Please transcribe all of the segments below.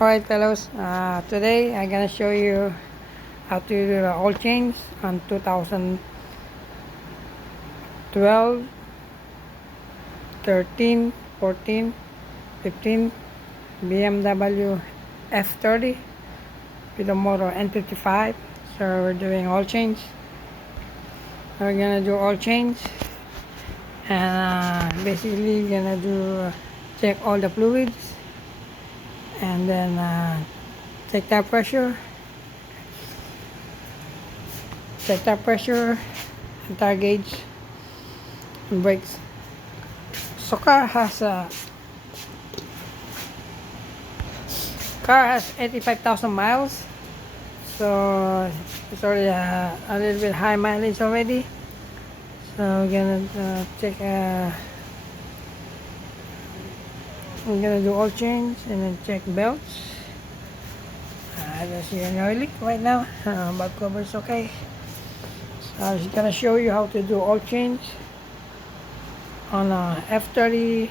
Alright fellows, today I'm gonna show you how to do the oil change on 2012, 13, 14, 15 BMW F30 with the motor N55. So we're doing oil change. We're gonna do oil change and basically gonna do check all the fluids and then check that pressure, and tire gauge and brakes. So car has 85,000 miles, so it's already a little bit high mileage already. So we're gonna check. We're gonna do oil change and then check belts. I don't see any oil leak right now. But cover is okay. So I'm just gonna show you how to do oil change on a F30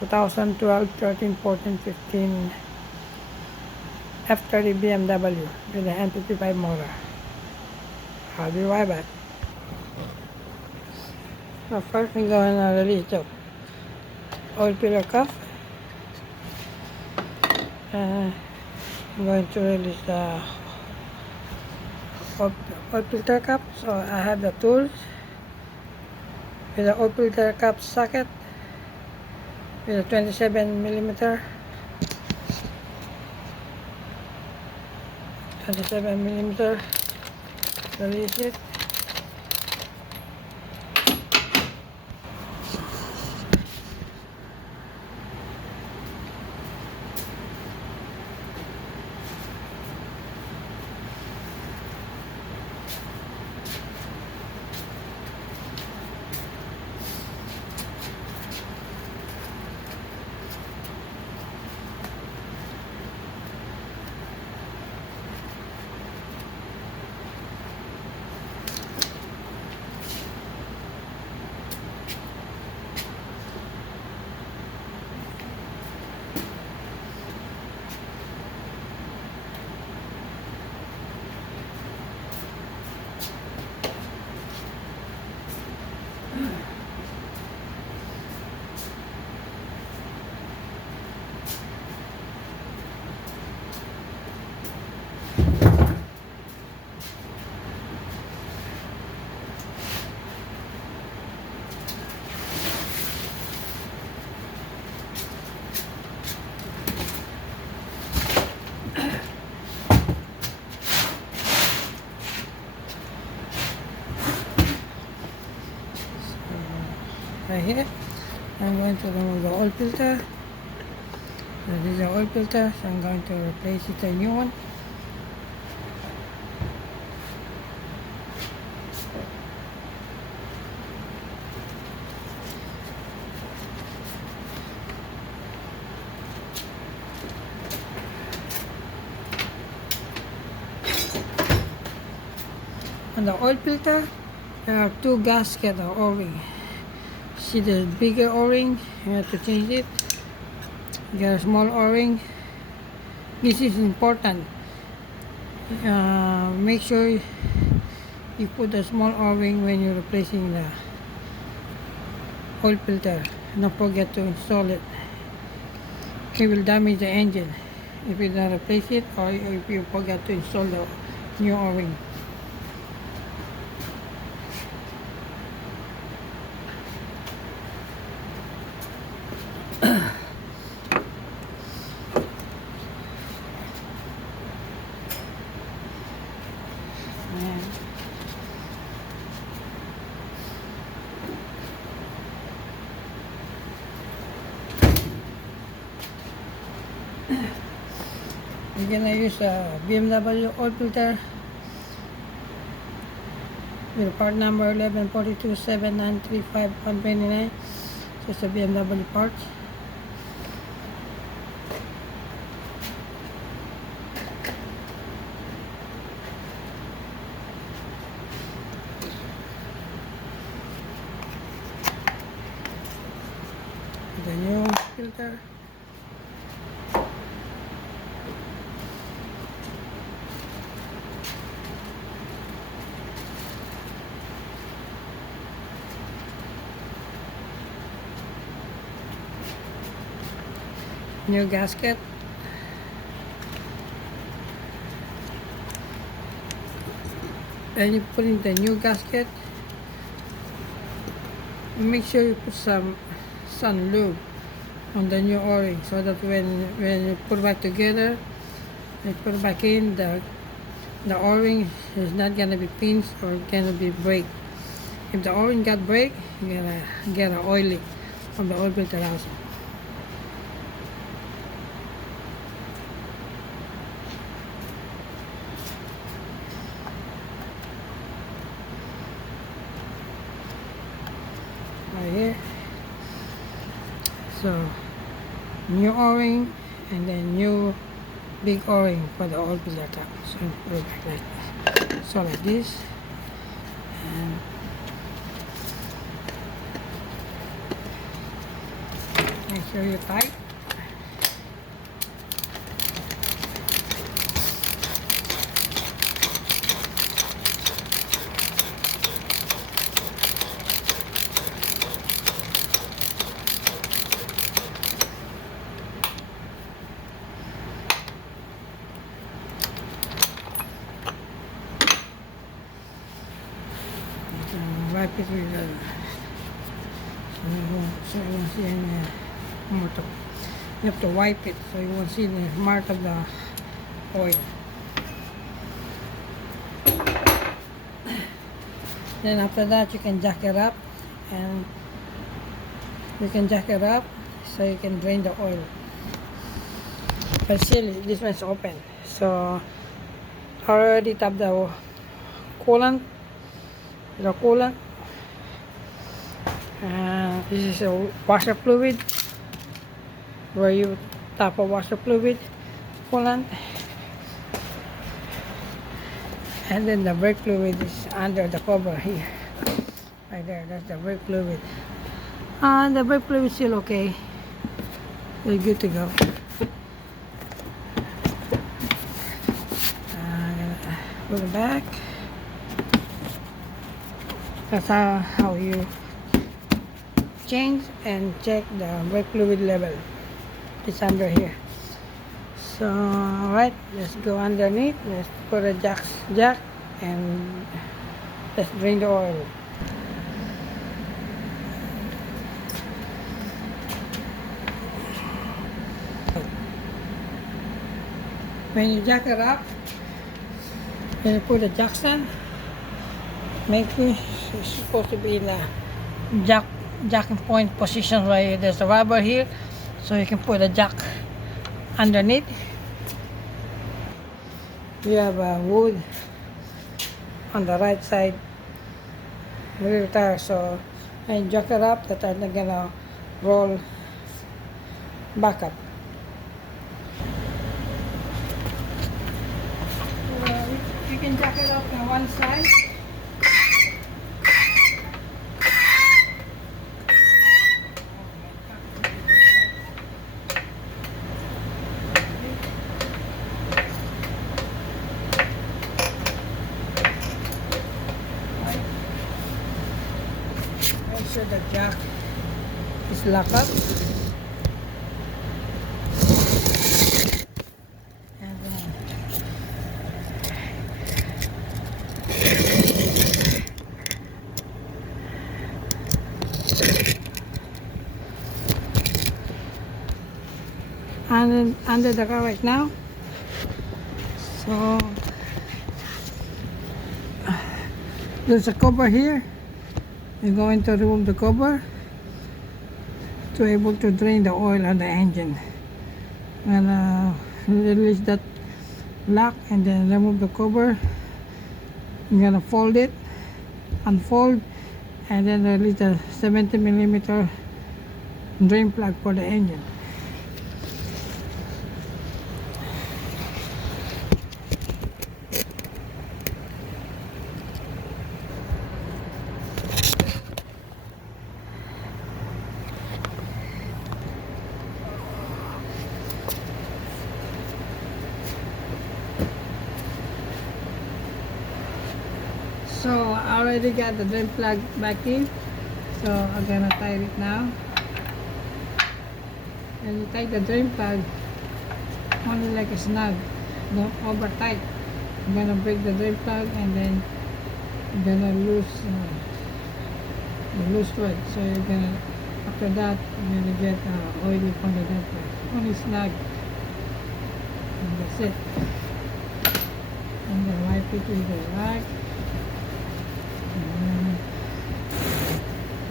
2012, 13, 14, 15 F30 BMW with an N55 motor. I'll be right back. So first we're gonna release the oil pillar cuff. I'm going to release the oil filter cup. So I have the tools with the oil filter cup socket with a 27 millimeter release it. Right here, I'm going to remove the oil filter. So this is the oil filter, so I'm going to replace it with a new one. On the oil filter, there are two gaskets or O-ring. See the bigger O-ring, you have to change it. Get a small O-ring. This is important. Make sure you put the small O-ring when you're replacing the oil filter. Don't forget to install it. It will damage the engine if you don't replace it, or if you forget to install the new O-ring. We're gonna use a BMW oil filter with part number 11427935 Just a BMW part. The new filter. new gasket. And you put in the new gasket. Make sure you put some sun lube on the new o-ring, so that when you put it back together, you put it back in, the o-ring is not gonna be pinched or gonna be break. If the o-ring got break, you're gonna get an oil leak from the oil filter housing. Right here. So new o-ring and then new big o-ring for the oil filter cap. So put it back like this. So like this, and make sure you tight. Wipe it with the so you won't see any motor. You have to wipe it so you won't see the mark of the oil. Then after that, you can jack it up, and so you can drain the oil. But still, this one's open, so I already tapped the coolant. This is a washer fluid, where you tap a washer fluid coolant, and then the brake fluid is under the cover here, right there. That's the brake fluid. The brake fluid is still okay. We're good to go. Put it back. That's how you change and check the brake fluid level. It's under here. So alright, let's go underneath. Let's put a jack and let's drain the oil. When you jack it up, then you put the jack stand. Make sure it's supposed to be in the jacking point position, where there's a rubber here, so you can put a jack underneath. You have a wood on the right side rear tire, so I jack it up that I'm not gonna roll back up. You can jack it up on one side. Make sure the jack is locked up. And under the car right now. So there's a cover here. You're going to remove the cover to able to drain the oil on the engine. And release that lock and then remove the cover. You're gonna fold it, unfold, and then release the 70mm drain plug for the engine. So I already got the drain plug back in, so I'm gonna tie it now. And you take the drain plug only like a snug, don't over tight. You're gonna break the drain plug and then you're gonna lose the loose thread. So you're gonna, after that, you're gonna get oily from the drain plug. Only snug, and that's it. And then wipe it with the rag.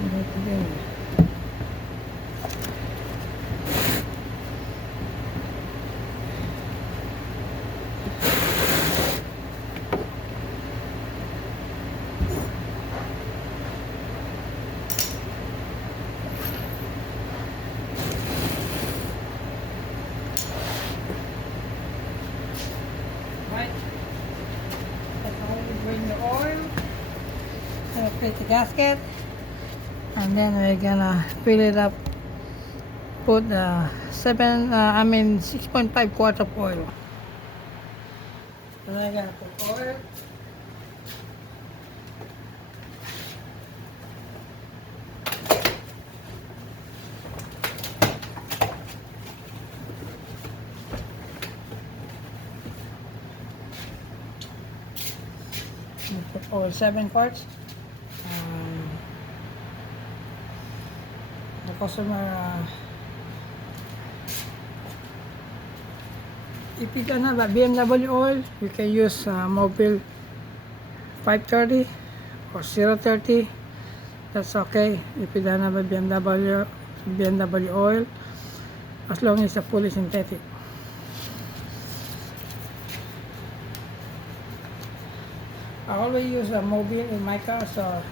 And put it together. Right. That's how you bring the oil. Fit the gasket, and then we're gonna fill it up. Put 6.5 quarts of oil. And I'm gonna put oil. Put oil 7 quarts. The customer, if you don't have a BMW oil, you can use Mobil 530 or 030. That's okay if you don't have a BMW oil, as long as it's fully synthetic. I always use a Mobil in my car, so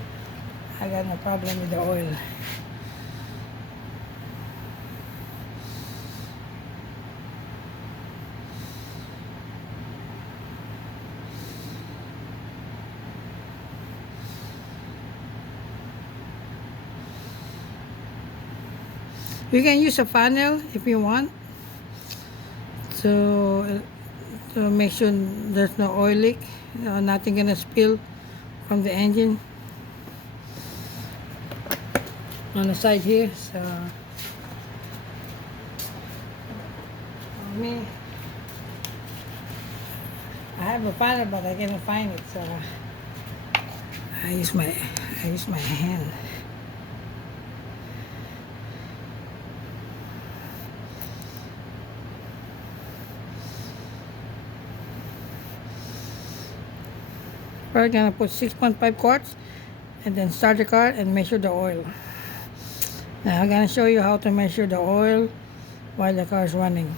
I got no problem with the oil. You can use a funnel if you want to make sure there's no oil leak, nothing gonna spill from the engine on the side here. So for me, I have a funnel but I cannot find it, so I use my hand. We're gonna put 6.5 quarts and then start the car and measure the oil. Now I'm gonna show you how to measure the oil while the car is running.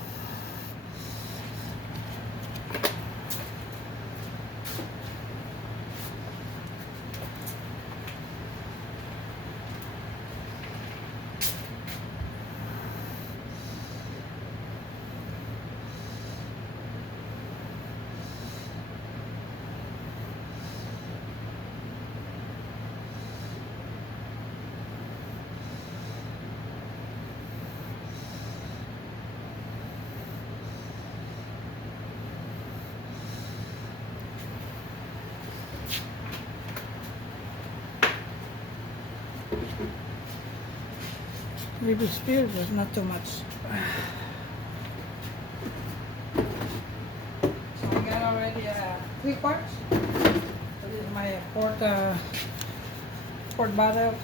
Little spill, but not too much. So I got already 3 quarts. So this is my quart bottle.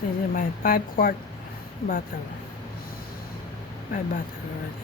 This is my 5 quart bottle. My bottle already.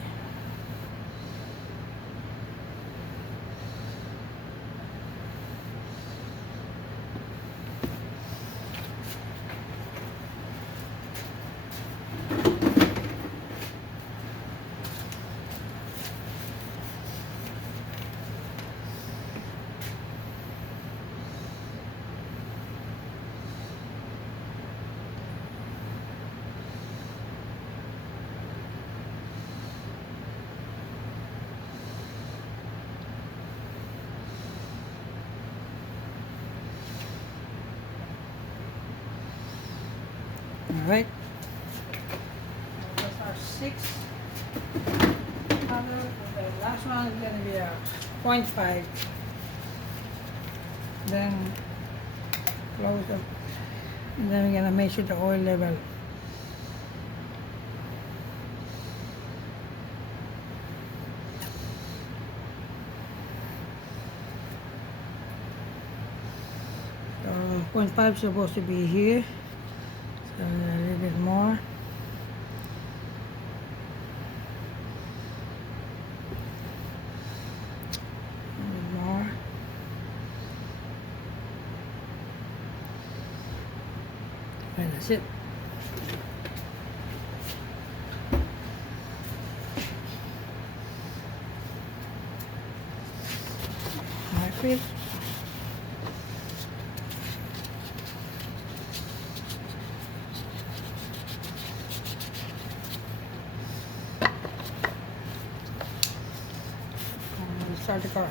Alright. That's our 6. The last one is going to be a 0.5. Then close up. And then we're going to measure the oil level. So 0.5 is supposed to be here. So a little bit more. And that's it. My fit. Start the car.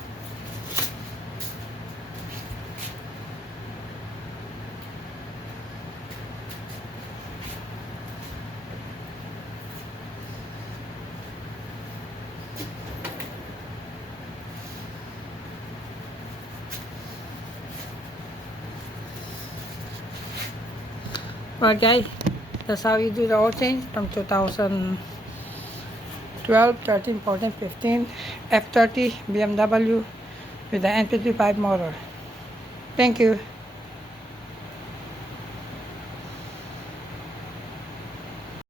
Alright guys, that's how you do the oil change from 2012, 13, 14, 15 F30 BMW with the N55 motor. Thank you.